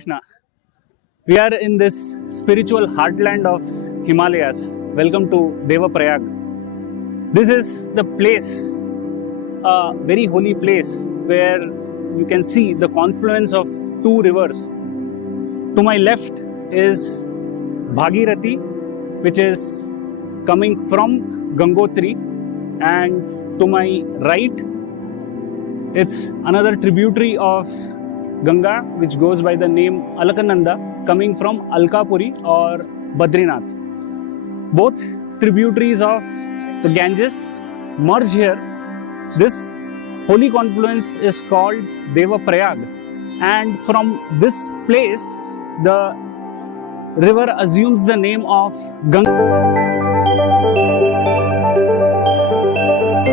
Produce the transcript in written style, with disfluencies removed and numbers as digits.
Krishna. We are in this spiritual heartland of Himalayas. Welcome to Devprayag. This is the place, a very holy place where you can see the confluence of two rivers. To my left is Bhagirathi, which is coming from Gangotri, and to my right it's another tributary of Ganga which goes by the name Alaknanda, coming from Alkapuri or Badrinath. Both tributaries of the Ganges merge here. This holy confluence is called Devprayag, and from this place the river assumes the name of Ganga.